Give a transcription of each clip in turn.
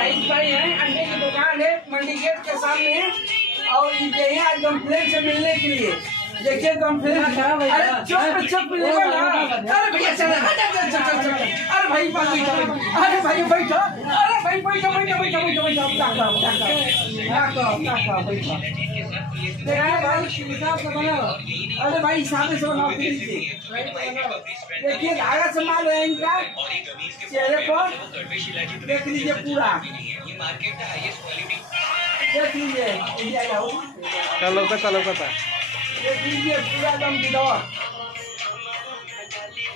रहीश भाई हैं, अंडे की दुकान है मंडी गेट के सामने और ये यहाँ कंप्लेन से मिलने के लिए। देखिए कंप्लेन, अरे चुप लेगा ना। अरे भैया चल, अरे भाई बैठो, अरे भाई बैठो, अरे भाई बैठो बैठो बैठो बैठो बैठो अरे भाई सामने से बनाओ। देखिए धागा से माल है इनका चेहरे पर, देख लीजिए पूरा, देख लीजिए चलो का देख लीजिए पूरा दम दिलवा।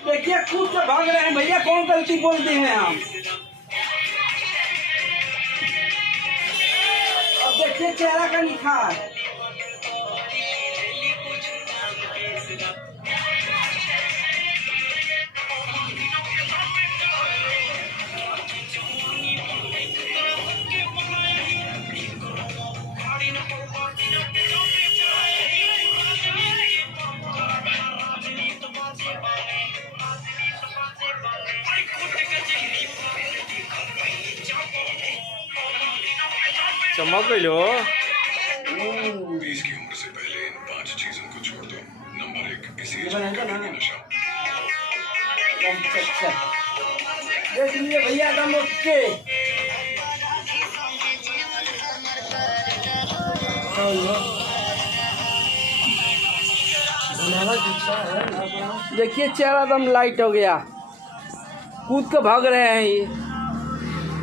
देखिए खुद से भाग रहे हैं भैया, कौन गलती बोलते हैं हम। अब देखिए चेहरा का निखार, चमक गई लो। 20 की उम्र से पहले इन 5 चीजों को छोड़ दो। नंबर 1, किसी नशा। देख लीजिए भैया दम ओके। देखिए चेहरा दम लाइट हो गया, कूद के भाग रहे हैं ये।